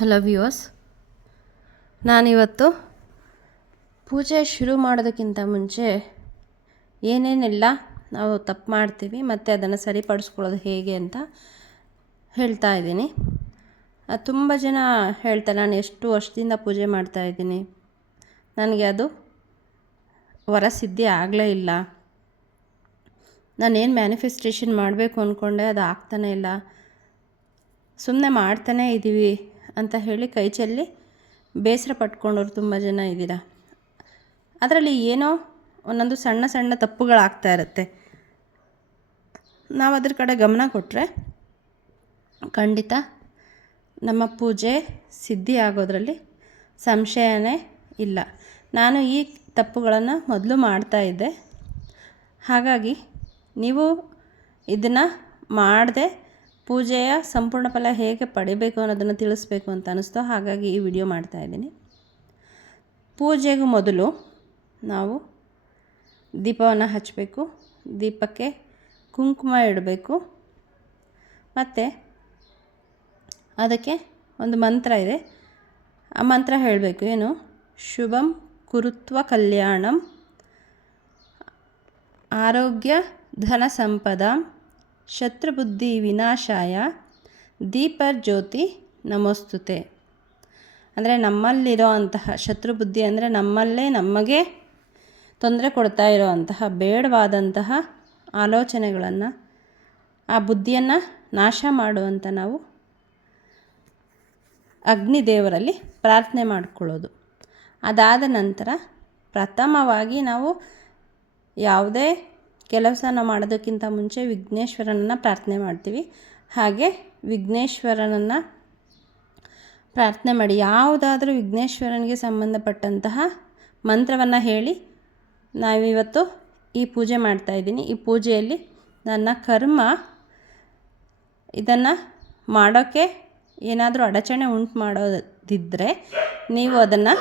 Hello viewers, ನಾನಿವತ್ತು ಪೂಜೆ ಶುರು ಮಾಡೋದಕ್ಕಿಂತ ಮುಂಚೆ ಏನೇನೆಲ್ಲ ನಾವು ತಪ್ಪು ಮಾಡ್ತೀವಿ ಮತ್ತು ಅದನ್ನು ಸರಿಪಡಿಸ್ಕೊಳ್ಳೋದು ಹೇಗೆ ಅಂತ ಹೇಳ್ತಾ ಇದ್ದೀನಿ. ತುಂಬ ಜನ ಹೇಳ್ತಾರೆ, ನಾನು ಎಷ್ಟು ವರ್ಷದಿಂದ ಪೂಜೆ ಮಾಡ್ತಾಯಿದ್ದೀನಿ, ನನಗೆ ಅದು ವರಸಿದ್ಧಿ ಆಗಲೇ ಇಲ್ಲ, ನಾನೇನು ಮ್ಯಾನಿಫೆಸ್ಟೇಷನ್ ಮಾಡಬೇಕು ಅಂದ್ಕೊಂಡೆ ಅದು ಆಗ್ತಾನೇ ಇಲ್ಲ, ಸುಮ್ಮನೆ ಮಾಡ್ತಾನೇ ಇದ್ದೀವಿ ಅಂತ ಹೇಳಿ ಕೈ ಚೆಲ್ಲಿ ಬೇಸರ ಪಟ್ಕೊಂಡವ್ರು ತುಂಬ ಜನ ಇದ್ದೀರ. ಅದರಲ್ಲಿ ಏನೋ ಒಂದೊಂದು ಸಣ್ಣ ಸಣ್ಣ ತಪ್ಪುಗಳಾಗ್ತಾ ಇರುತ್ತೆ. ನಾವು ಅದ್ರ ಕಡೆ ಗಮನ ಕೊಟ್ಟರೆ ಖಂಡಿತ ನಮ್ಮ ಪೂಜೆ ಸಿದ್ಧಿ ಆಗೋದ್ರಲ್ಲಿ ಸಂಶಯನೇ ಇಲ್ಲ. ನಾನು ಈ ತಪ್ಪುಗಳನ್ನು ಮೊದಲು ಮಾಡ್ತಾಯಿದ್ದೆ, ಹಾಗಾಗಿ ನೀವು ಇದನ್ನು ಮಾಡದೆ ಪೂಜೆಯ ಸಂಪೂರ್ಣ ಫಲ ಹೇಗೆ ಪಡಿಬೇಕು ಅನ್ನೋದನ್ನು ತಿಳಿಸ್ಬೇಕು ಅಂತ ಅನ್ನಿಸ್ತು. ಹಾಗಾಗಿ ಈ ವಿಡಿಯೋ ಮಾಡ್ತಾಯಿದ್ದೀನಿ. ಪೂಜೆಗೂ ಮೊದಲು ನಾವು ದೀಪವನ್ನು ಹಚ್ಚಬೇಕು, ದೀಪಕ್ಕೆ ಕುಂಕುಮ ಇಡಬೇಕು, ಮತ್ತು ಅದಕ್ಕೆ ಒಂದು ಮಂತ್ರ ಇದೆ, ಆ ಮಂತ್ರ ಹೇಳಬೇಕು. ಏನು? ಶುಭಂ ಕುರುತ್ವ ಕಲ್ಯಾಣಂ ಆರೋಗ್ಯ ಧನ ಸಂಪದ ಶತ್ರುಬುದ್ಧಿ ವಿನಾಶಾಯ ದೀಪಜ್ಯೋತಿ ನಮೋಸ್ತುತೆ. ಅಂದರೆ ನಮ್ಮಲ್ಲಿರೋ ಅಂತಹ ಶತ್ರುಬುದ್ಧಿ ಅಂದರೆ ನಮ್ಮಲ್ಲೇ ನಮಗೆ ತೊಂದರೆ ಕೊಡ್ತಾ ಇರೋ ಅಂತಹ ಬೇಡವಾದಂತಹ ಆಲೋಚನೆಗಳನ್ನು, ಆ ಬುದ್ಧಿಯನ್ನು ನಾಶ ಮಾಡುವಂಥ ನಾವು ಅಗ್ನಿದೇವರಲ್ಲಿ ಪ್ರಾರ್ಥನೆ ಮಾಡಿಕೊಳ್ಳೋದು. ಅದಾದ ನಂತರ ಪ್ರಥಮವಾಗಿ ನಾವು ಯಾವುದೇ ಕೆಲಸನ ಮಾಡೋದಕ್ಕಿಂತ ಮುಂಚೆ ವಿಘ್ನೇಶ್ವರನನ್ನು ಪ್ರಾರ್ಥನೆ ಮಾಡ್ತೀವಿ. ಹಾಗೆ ವಿಘ್ನೇಶ್ವರನನ್ನು ಪ್ರಾರ್ಥನೆ ಮಾಡಿ ಯಾವುದಾದ್ರೂ ವಿಘ್ನೇಶ್ವರನಿಗೆ ಸಂಬಂಧಪಟ್ಟಂತಹ ಮಂತ್ರವನ್ನು ಹೇಳಿ ನಾವಿವತ್ತು ಈ ಪೂಜೆ ಮಾಡ್ತಾಯಿದ್ದೀನಿ. ಈ ಪೂಜೆಯಲ್ಲಿ ನನ್ನ ಕರ್ಮ ಇದನ್ನು ಮಾಡೋಕ್ಕೆ ಏನಾದರೂ ಅಡಚಣೆ ಉಂಟು ಮಾಡೋದಿದ್ದರೆ ನೀವು ಅದನ್ನು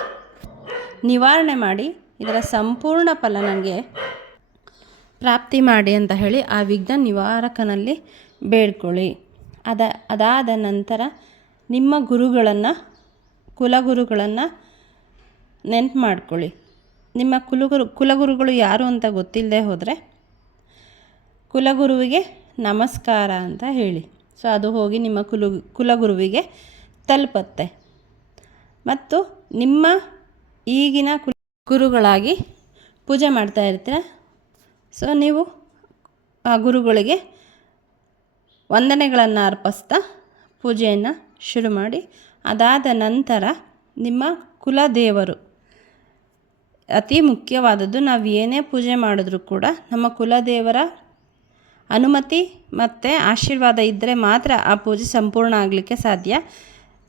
ನಿವಾರಣೆ ಮಾಡಿ ಇದರ ಸಂಪೂರ್ಣ ಫಲ ನನಗೆ ಪ್ರಾಪ್ತಿ ಮಾಡಿ ಅಂತ ಹೇಳಿ ಆ ವಿಘ್ನ ನಿವಾರಕನಲ್ಲಿ ಬೇಡ್ಕೊಳ್ಳಿ. ಅದಾದ ನಂತರ ನಿಮ್ಮ ಗುರುಗಳನ್ನು, ಕುಲಗುರುಗಳನ್ನು ನೆನಪು ಮಾಡ್ಕೊಳ್ಳಿ. ನಿಮ್ಮ ಕುಲಗುರುಗಳು ಯಾರು ಅಂತ ಗೊತ್ತಿಲ್ಲದೆ ಹೋದರೆ ಕುಲಗುರುವಿಗೆ ನಮಸ್ಕಾರ ಅಂತ ಹೇಳಿ. ಸೊ ಅದು ಹೋಗಿ ನಿಮ್ಮ ಕುಲಗುರುವಿಗೆ ತಲುಪತ್ತೆ. ಮತ್ತು ನಿಮ್ಮ ಈಗಿನ ಗುರುಗಳಾಗಿ ಪೂಜೆ ಮಾಡ್ತಾ ಇರ್ತೀರ. ಸೊ ನೀವು ಆ ಗುರುಗಳಿಗೆ ವಂದನೆಗಳನ್ನು ಅರ್ಪಿಸ್ತಾ ಪೂಜೆಯನ್ನು ಶುರು ಮಾಡಿ. ಅದಾದ ನಂತರ ನಿಮ್ಮ ಕುಲದೇವರು ಅತಿ ಮುಖ್ಯವಾದದ್ದು. ನಾವು ಏನೇ ಪೂಜೆ ಮಾಡಿದ್ರೂ ಕೂಡ ನಮ್ಮ ಕುಲದೇವರ ಅನುಮತಿ ಮತ್ತು ಆಶೀರ್ವಾದ ಇದ್ದರೆ ಮಾತ್ರ ಆ ಪೂಜೆ ಸಂಪೂರ್ಣ ಆಗಲಿಕ್ಕೆ ಸಾಧ್ಯ.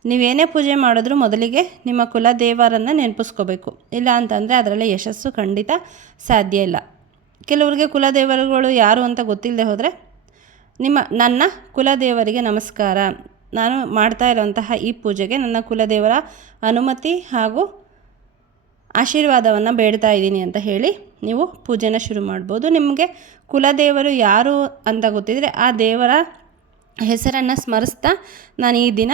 ನೀವೇನೇ ಪೂಜೆ ಮಾಡಿದ್ರೂ ಮೊದಲಿಗೆ ನಿಮ್ಮ ಕುಲದೇವರನ್ನು ನೆನಪಿಸ್ಕೋಬೇಕು. ಇಲ್ಲ ಅಂತಂದರೆ ಅದರಲ್ಲಿ ಯಶಸ್ಸು ಖಂಡಿತ ಸಾಧ್ಯ ಇಲ್ಲ. ಕೆಲವರಿಗೆ ಕುಲದೇವರುಗಳು ಯಾರು ಅಂತ ಗೊತ್ತಿಲ್ಲದೆ ಹೋದರೆ ನನ್ನ ಕುಲದೇವರಿಗೆ ನಮಸ್ಕಾರ, ನಾನು ಮಾಡ್ತಾ ಇರೋಂತಹ ಈ ಪೂಜೆಗೆ ನನ್ನ ಕುಲದೇವರ ಅನುಮತಿ ಹಾಗೂ ಆಶೀರ್ವಾದವನ್ನು ಬೇಡ್ತಾ ಇದ್ದೀನಿ ಅಂತ ಹೇಳಿ ನೀವು ಪೂಜೆನ ಶುರು ಮಾಡ್ಬೋದು. ನಿಮಗೆ ಕುಲದೇವರು ಯಾರು ಅಂತ ಗೊತ್ತಿದ್ದರೆ ಆ ದೇವರ ಹೆಸರನ್ನು ಸ್ಮರಿಸ್ತಾ ನಾನು ಈ ದಿನ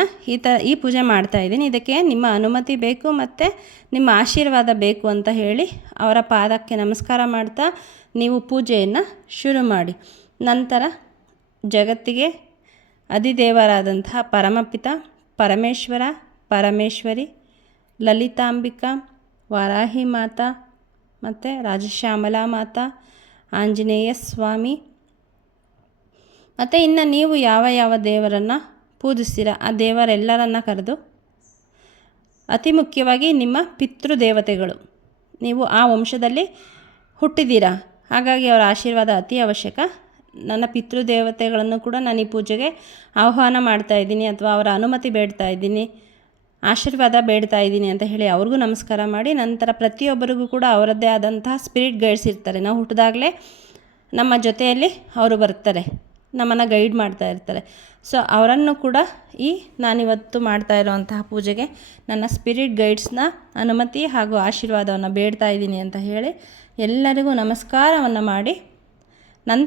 ಈ ಪೂಜೆ ಮಾಡ್ತಾಯಿದ್ದೀನಿ, ಇದಕ್ಕೆ ನಿಮ್ಮ ಅನುಮತಿ ಬೇಕು ಮತ್ತು ನಿಮ್ಮ ಆಶೀರ್ವಾದ ಬೇಕು ಅಂತ ಹೇಳಿ ಅವರ ಪಾದಕ್ಕೆ ನಮಸ್ಕಾರ ಮಾಡ್ತಾ ನೀವು ಪೂಜೆಯನ್ನು ಶುರು ಮಾಡಿ. ನಂತರ ಜಗತ್ತಿಗೆ ಅಧಿದೇವರಾದಂತಹ ಪರಮಪಿತ ಪರಮೇಶ್ವರ, ಪರಮೇಶ್ವರಿ, ಲಲಿತಾಂಬಿಕಾ, ವಾರಾಹಿ ಮಾತಾ ಮತ್ತು ರಾಜಶ್ಯಾಮಲಾ ಮಾತಾ, ಆಂಜನೇಯ ಸ್ವಾಮಿ ಮತ್ತು ಇನ್ನು ನೀವು ಯಾವ ದೇವರನ್ನು ಪೂಜಿಸ್ತೀರ ಆ ದೇವರೆಲ್ಲರನ್ನ ಕರೆದು, ಅತಿ ಮುಖ್ಯವಾಗಿ ನಿಮ್ಮ ಪಿತೃದೇವತೆಗಳು, ನೀವು ಆ ವಂಶದಲ್ಲಿ ಹುಟ್ಟಿದ್ದೀರಾ, ಹಾಗಾಗಿ ಅವರ ಆಶೀರ್ವಾದ ಅತಿ ಅವಶ್ಯಕ. ನನ್ನ ಪಿತೃದೇವತೆಗಳನ್ನು ಕೂಡ ನಾನು ಈ ಪೂಜೆಗೆ ಆಹ್ವಾನ ಮಾಡ್ತಾಯಿದ್ದೀನಿ ಅಥವಾ ಅವರ ಅನುಮತಿ ಬೇಡ್ತಾ ಇದ್ದೀನಿ, ಆಶೀರ್ವಾದ ಬೇಡ್ತಾ ಇದ್ದೀನಿ ಅಂತ ಹೇಳಿ ಅವ್ರಿಗೂ ನಮಸ್ಕಾರ ಮಾಡಿ. ನಂತರ ಪ್ರತಿಯೊಬ್ಬರಿಗೂ ಕೂಡ ಅವರದ್ದೇ ಆದಂತಹ ಸ್ಪಿರಿಟ್ ಗೈಡ್ಸ್ ಇರ್ತಾರೆ. ನಾವು ಹುಟ್ಟಿದಾಗಲೇ ನಮ್ಮ ಜೊತೆಯಲ್ಲಿ ಅವರು ಬರ್ತಾರೆ, ನಮ್ಮನ್ನು ಗೈಡ್ ಮಾಡ್ತಾ ಇರ್ತಾರೆ. ಸೊ ಅವರನ್ನು ಕೂಡ ನಾನಿವತ್ತು ಮಾಡ್ತಾ ಇರೋವಂತಹ ಪೂಜೆಗೆ ನನ್ನ ಸ್ಪಿರಿಟ್ ಗೈಡ್ಸ್ನ ಅನುಮತಿ ಹಾಗೂ ಆಶೀರ್ವಾದವನ್ನು ಬೇಡ್ತಾ ಇದ್ದೀನಿ ಅಂತ ಹೇಳಿ ಎಲ್ಲರಿಗೂ ನಮಸ್ಕಾರವನ್ನು ಮಾಡಿ ನಂತರ